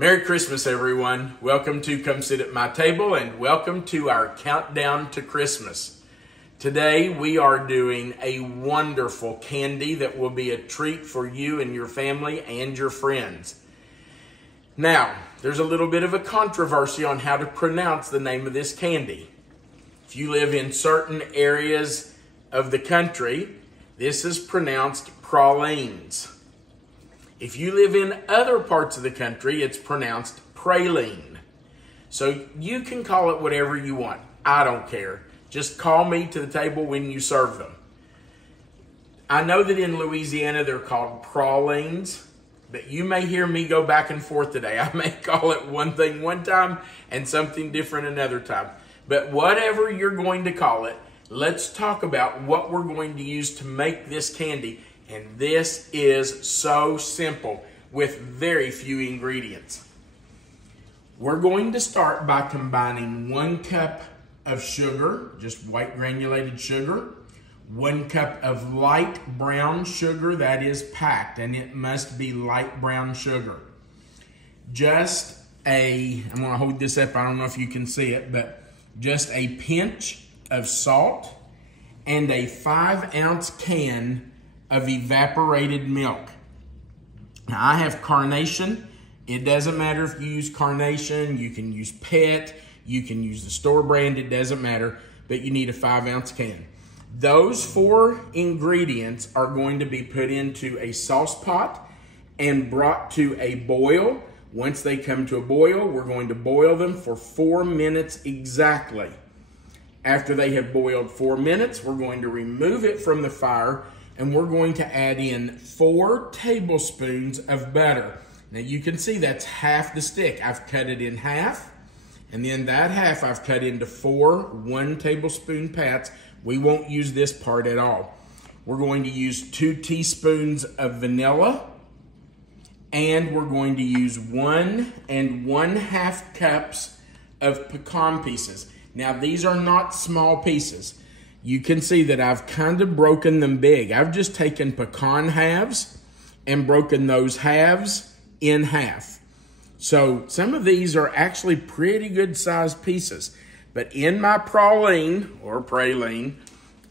Merry Christmas, everyone. Welcome to Come Sit at My Table, and welcome to our countdown to Christmas. Today, we are doing a wonderful candy that will be a treat for you and your family and your friends. Now, there's a little bit of a controversy on how to pronounce the name of this candy. If you live in certain areas of the country, this is pronounced pralines. If you live in other parts of the country, it's pronounced praline. So you can call it whatever you want. I don't care. Just call me to the table when you serve them. I know that in Louisiana they're called pralines, but you may hear me go back and forth today. I may call it one thing one time and something different another time. But whatever you're going to call it, let's talk about what we're going to use to make this candy. And this is so simple with very few ingredients. We're going to start by combining 1 cup of sugar, just white granulated sugar, 1 cup of light brown sugar that is packed, and it must be light brown sugar. I'm gonna hold this up, I don't know if you can see it, but just a pinch of salt and a 5-ounce can of evaporated milk. Now I have Carnation. It doesn't matter if you use Carnation, you can use Pet, you can use the store brand, it doesn't matter, but you need a 5-ounce can. Those 4 ingredients are going to be put into a sauce pot and brought to a boil. Once they come to a boil, we're going to boil them for 4 minutes exactly. After they have boiled 4 minutes, we're going to remove it from the fire and we're going to add in 4 tablespoons of butter. Now you can see that's half the stick. I've cut it in half, and then that half I've cut into 4 1-tablespoon pats. We won't use this part at all. We're going to use 2 teaspoons of vanilla, and we're going to use 1 1/2 cups of pecan pieces. Now these are not small pieces. You can see that I've kind of broken them big. I've just taken pecan halves and broken those halves in half. So some of these are actually pretty good sized pieces. But in my praline,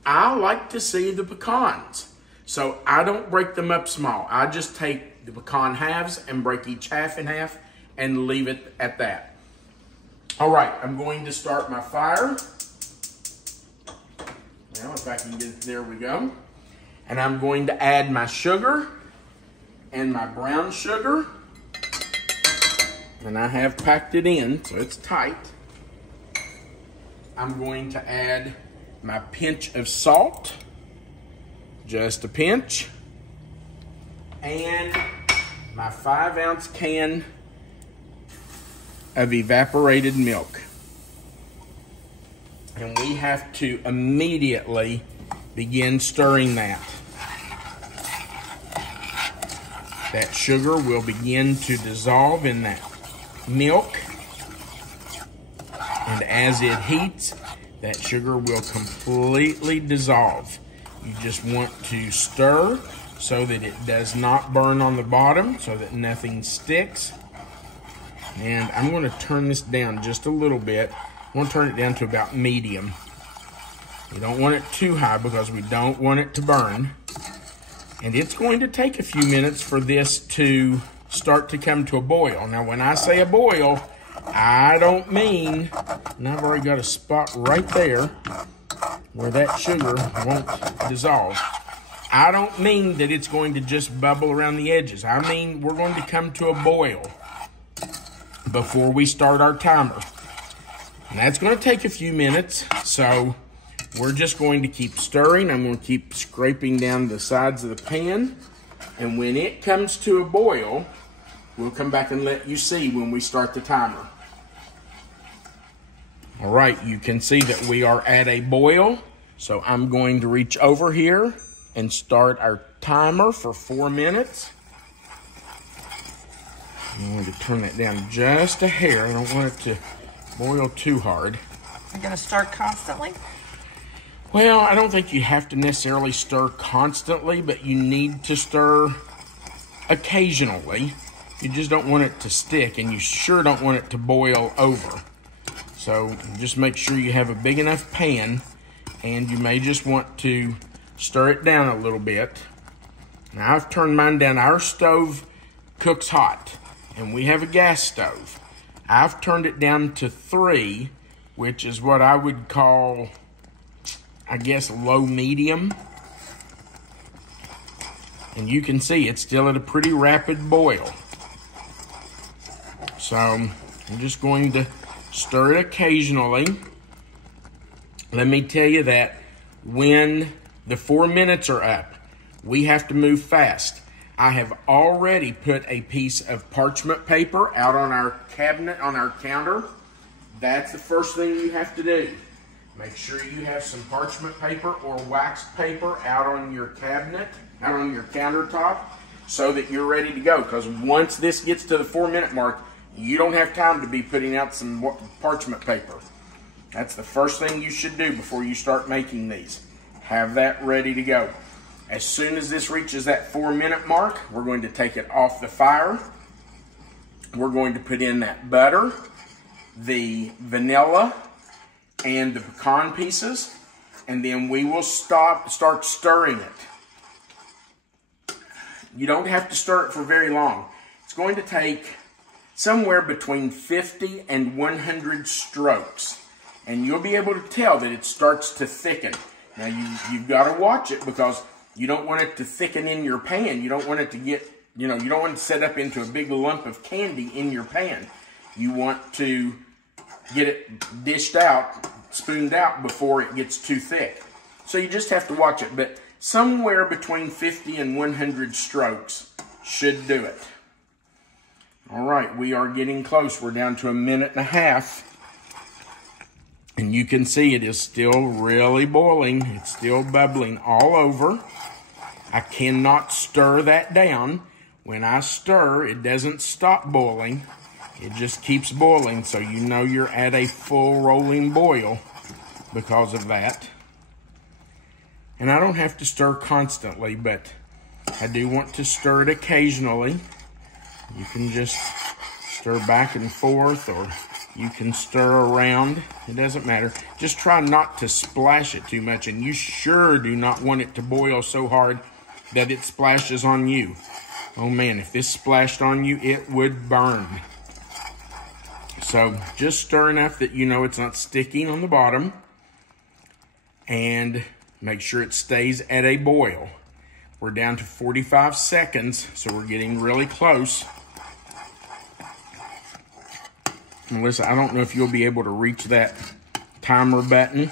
I like to see the pecans. So I don't break them up small. I just take the pecan halves and break each half in half and leave it at that. All right, I'm going to start my fire. Now, if I can get, there we go. And I'm going to add my sugar and my brown sugar. And I have packed it in, so it's tight. I'm going to add my pinch of salt, just a pinch, and my 5-ounce can of evaporated milk. And we have to immediately begin stirring that. That sugar will begin to dissolve in that milk. And as it heats, that sugar will completely dissolve. You just want to stir so that it does not burn on the bottom, so that nothing sticks. And I'm going to turn this down just a little bit. I want to turn it down to about medium. You don't want it too high because we don't want it to burn. And it's going to take a few minutes for this to start to come to a boil. Now, when I say a boil, I don't mean, and I've already got a spot right there where that sugar won't dissolve. I don't mean that it's going to just bubble around the edges. I mean we're going to come to a boil before we start our timer. And that's going to take a few minutes, so we're just going to keep stirring. I'm going to keep scraping down the sides of the pan. And when it comes to a boil, we'll come back and let you see when we start the timer. All right, you can see that we are at a boil. So I'm going to reach over here and start our timer for 4 minutes. I'm going to turn that down just a hair. I don't want it to boil too hard. You're going to stir constantly? Well, I don't think you have to necessarily stir constantly, but you need to stir occasionally You just don't want it to stick, and you sure don't want it to boil over. So just make sure you have a big enough pan, and you may just want to stir it down a little bit. Now I've turned mine down. Our stove cooks hot, and we have a gas stove. I've turned it down to 3, which is what I would call, I guess, low medium. And you can see it's still at a pretty rapid boil. So I'm just going to stir it occasionally. Let me tell you that when the 4 minutes are up, we have to move fast. I have already put a piece of parchment paper out on our cabinet, on our counter. That's the first thing you have to do. Make sure you have some parchment paper or waxed paper out on your cabinet, out on your countertop, so that you're ready to go. Because once this gets to the 4-minute mark, you don't have time to be putting out some parchment paper. That's the first thing you should do before you start making these. Have that ready to go. As soon as this reaches that 4-minute mark, we're going to take it off the fire. We're going to put in that butter, the vanilla, and the pecan pieces, and then we will start stirring it. You don't have to stir it for very long. It's going to take somewhere between 50 and 100 strokes, and you'll be able to tell that it starts to thicken. Now you've got to watch it, because you don't want it to thicken in your pan. You don't want it to get, you don't want it to set up into a big lump of candy in your pan. You want to get it dished out, spooned out before it gets too thick. So you just have to watch it, but somewhere between 50 and 100 strokes should do it. All right, we are getting close. We're down to 1.5 minutes. And you can see it is still really boiling. It's still bubbling all over. I cannot stir that down. When I stir, it doesn't stop boiling. It just keeps boiling, so you know you're at a full rolling boil because of that. And I don't have to stir constantly, but I do want to stir it occasionally. You can just stir back and forth, or you can stir around. It doesn't matter. Just try not to splash it too much, and you sure do not want it to boil so hard that it splashes on you. Oh man, if this splashed on you, it would burn. So just stir enough that you know it's not sticking on the bottom, and make sure it stays at a boil. We're down to 45 seconds, so we're getting really close. Melissa, I don't know if you'll be able to reach that timer button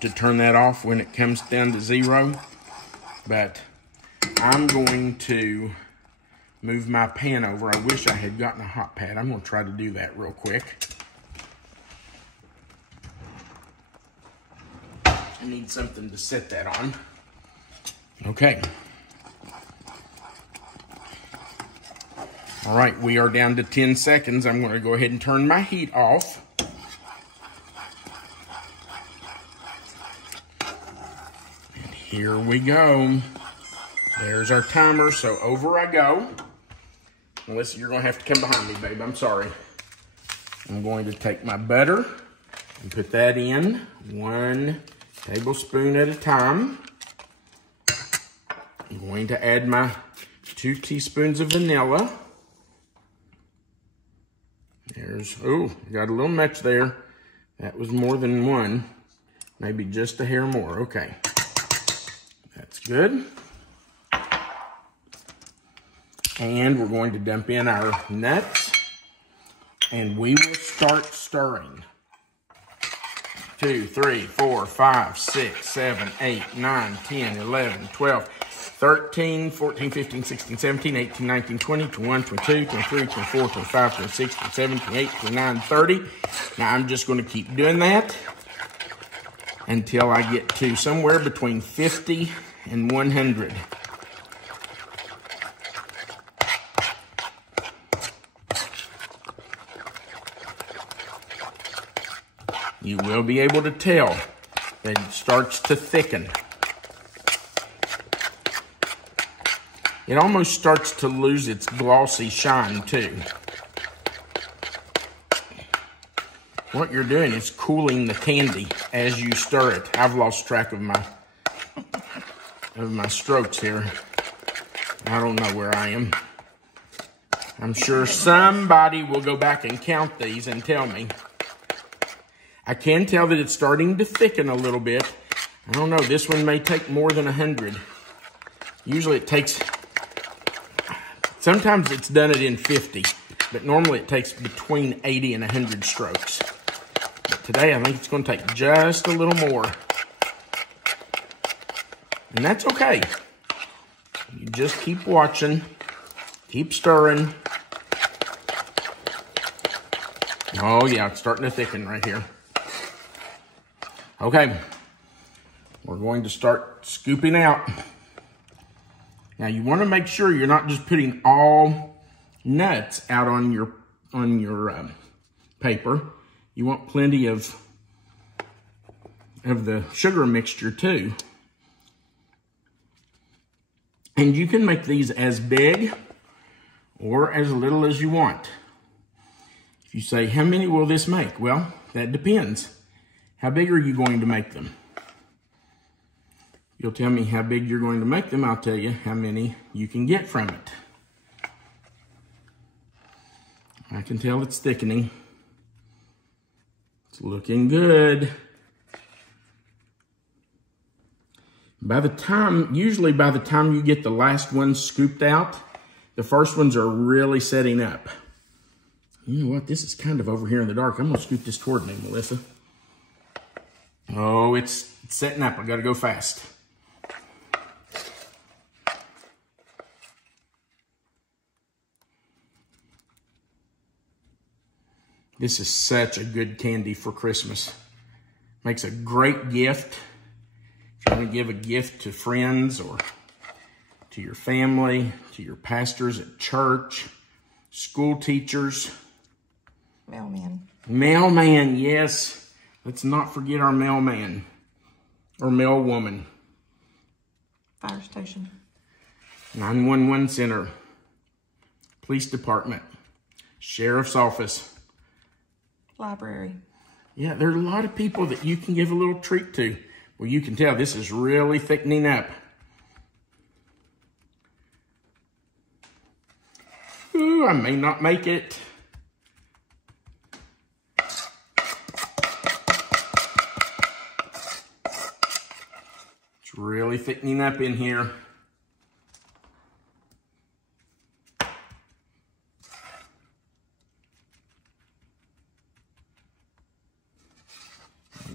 to turn that off when it comes down to 0, but I'm going to move my pan over. I wish I had gotten a hot pad. I'm going to try to do that real quick. I need something to set that on. Okay. All right, we are down to 10 seconds. I'm going to go ahead and turn my heat off. And here we go. There's our timer, so over I go. Melissa, you're going to have to come behind me, babe. I'm sorry. I'm going to take my butter and put that in 1 tablespoon at a time. I'm going to add my 2 teaspoons of vanilla. There's, oh, got a little much there. That was more than 1. Maybe just a hair more. Okay. That's good. And we're going to dump in our nuts. And we will start stirring. 2, 3, 4, 5, 6, 7, 8, 9, 10, 11, 12, 13, 14, 15, 16, 17, 18, 19, 20, 21, 22, 23, 24, 25, 26, 27, 28, 29, 30. Now I'm just going to keep doing that until I get to somewhere between 50 and 100. You will be able to tell that it starts to thicken. It almost starts to lose its glossy shine too. What you're doing is cooling the candy as you stir it. I've lost track of my strokes here. I don't know where I am. I'm sure somebody will go back and count these and tell me. I can tell that it's starting to thicken a little bit. I don't know, this one may take more than 100. Usually it takes, sometimes it's done it in 50, but normally it takes between 80 and 100 strokes. But today I think it's going to take just a little more. And that's okay. You just keep watching, keep stirring. Oh yeah, it's starting to thicken right here. Okay, we're going to start scooping out. Now you want to make sure you're not just putting all nuts out on your paper. You want plenty of the sugar mixture too. And you can make these as big or as little as you want. If you say, how many will this make? Well, that depends. How big are you going to make them? You'll tell me how big you're going to make them. I'll tell you how many you can get from it. I can tell it's thickening. It's looking good. Usually by the time you get the last ones scooped out, the first ones are really setting up. You know what? This is kind of over here in the dark. I'm going to scoop this toward me, Melissa. Oh, it's setting up. I got to go fast. This is such a good candy for Christmas. Makes a great gift. If you want to give a gift to friends or to your family, to your pastors at church, school teachers. Mailman. Mailman, yes. Let's not forget our mailman or mailwoman. Fire station. 911 center. Police department. Sheriff's office. Library. Yeah, there are a lot of people that you can give a little treat to. Well, you can tell this is really thickening up. Ooh, I may not make it. It's really thickening up in here.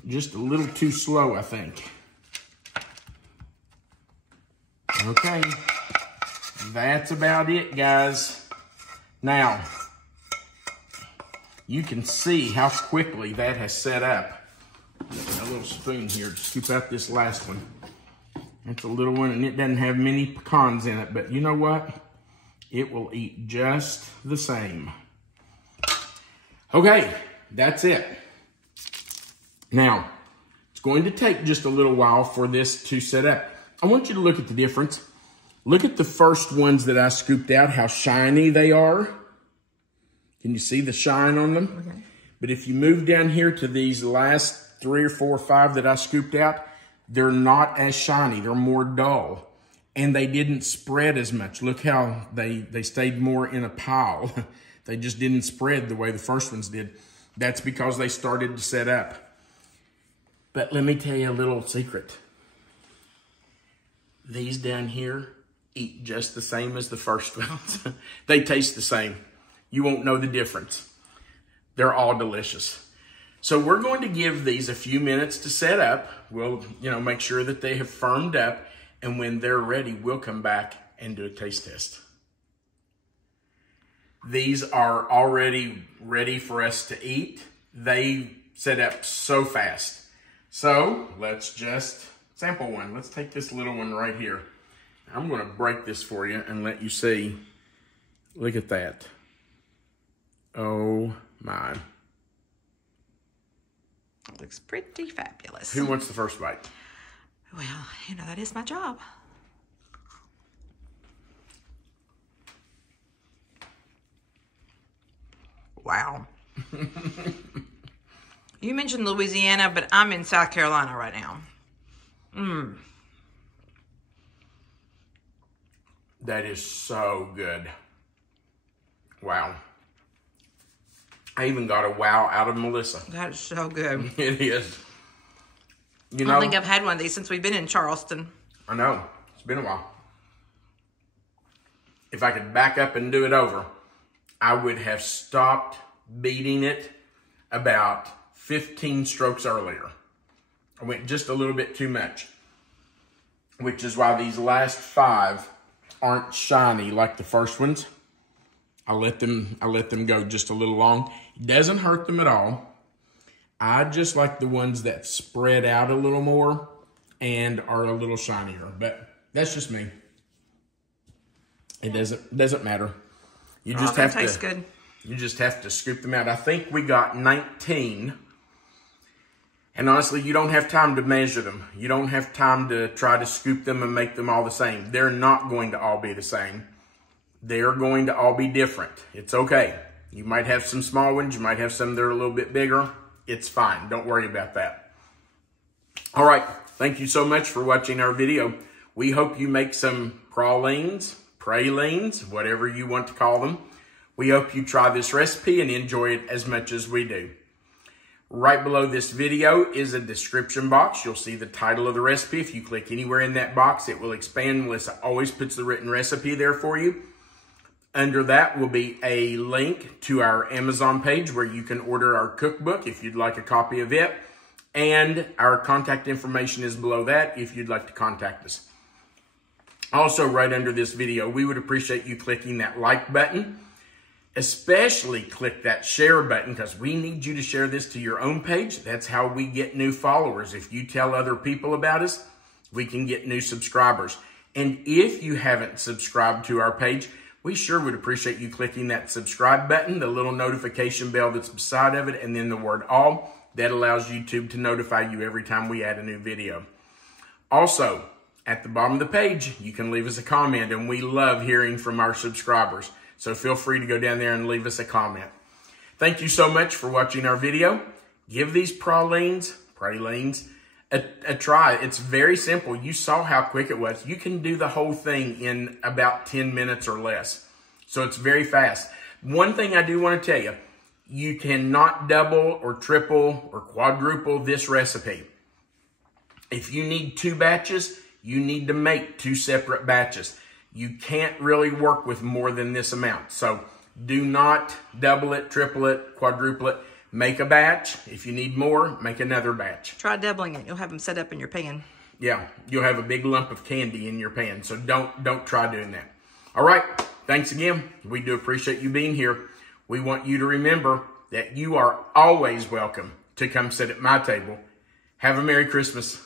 Just a little too slow, I think. Okay, that's about it, guys. Now, you can see how quickly that has set up. Got a little spoon here to scoop out this last one. That's a little one, and it doesn't have many pecans in it, but you know what? It will eat just the same. Okay, that's it. Now, it's going to take just a little while for this to set up. I want you to look at the difference. Look at the first ones that I scooped out, how shiny they are. Can you see the shine on them? Okay. But if you move down here to these last 3 or 4 or 5 that I scooped out, they're not as shiny. They're more dull. And they didn't spread as much. Look how they stayed more in a pile. They just didn't spread the way the first ones did. That's because they started to set up. But let me tell you a little secret. These down here eat just the same as the first ones. They taste the same. You won't know the difference. They're all delicious. So we're going to give these a few minutes to set up. We'll, make sure that they have firmed up. And when they're ready, we'll come back and do a taste test. These are already ready for us to eat. They set up so fast. So let's just sample one. Let's take this little one right here. I'm going to break this for you and let you see. Look at that. Oh my. It looks pretty fabulous. Who wants the first bite? Well, that is my job. Wow. You mentioned Louisiana, but I'm in South Carolina right now. That is so good. Wow. I even got a wow out of Melissa. That is so good. It is. You I know, don't think I've had one of these since we've been in Charleston. I know. It's been a while. If I could back up and do it over, I would have stopped beating it about 15 strokes earlier. I went just a little bit too much, which is why these last 5 aren't shiny like the first ones. I let them go just a little long. It doesn't hurt them at all. I just like the ones that spread out a little more and are a little shinier, but that's just me. It doesn't matter. You just have to. Tastes good. You just have to scoop them out. I think we got 19. And honestly, you don't have time to measure them. You don't have time to try to scoop them and make them all the same. They're not going to all be the same. They're going to all be different. It's okay. You might have some small ones. You might have some that are a little bit bigger. It's fine. Don't worry about that. All right. Thank you so much for watching our video. We hope you make some pralines, whatever you want to call them. We hope you try this recipe and enjoy it as much as we do. Right below this video is a description box. You'll see the title of the recipe. If you click anywhere in that box, it will expand. Melissa always puts the written recipe there for you. Under that will be a link to our Amazon page where you can order our cookbook if you'd like a copy of it. And our contact information is below that if you'd like to contact us. Also, right under this video, we would appreciate you clicking that like button. Especially click that share button because we need you to share this to your own page. That's how we get new followers. If you tell other people about us, we can get new subscribers. And if you haven't subscribed to our page, we sure would appreciate you clicking that subscribe button, the little notification bell that's beside of it, and then the word all. That allows YouTube to notify you every time we add a new video. Also, at the bottom of the page, you can leave us a comment, and we love hearing from our subscribers. So feel free to go down there and leave us a comment. Thank you so much for watching our video. Give these pralines a try. It's very simple. You saw how quick it was. You can do the whole thing in about 10 minutes or less. So it's very fast. One thing I do want to tell you, you cannot double or triple or quadruple this recipe. If you need 2 batches, you need to make 2 separate batches. You can't really work with more than this amount. So do not double it, triple it, quadruple it. Make a batch. If you need more, make another batch. Try doubling it. You'll have them set up in your pan. Yeah, you'll have a big lump of candy in your pan. So don't try doing that. All right. Thanks again. We do appreciate you being here. We want you to remember that you are always welcome to come sit at my table. Have a Merry Christmas.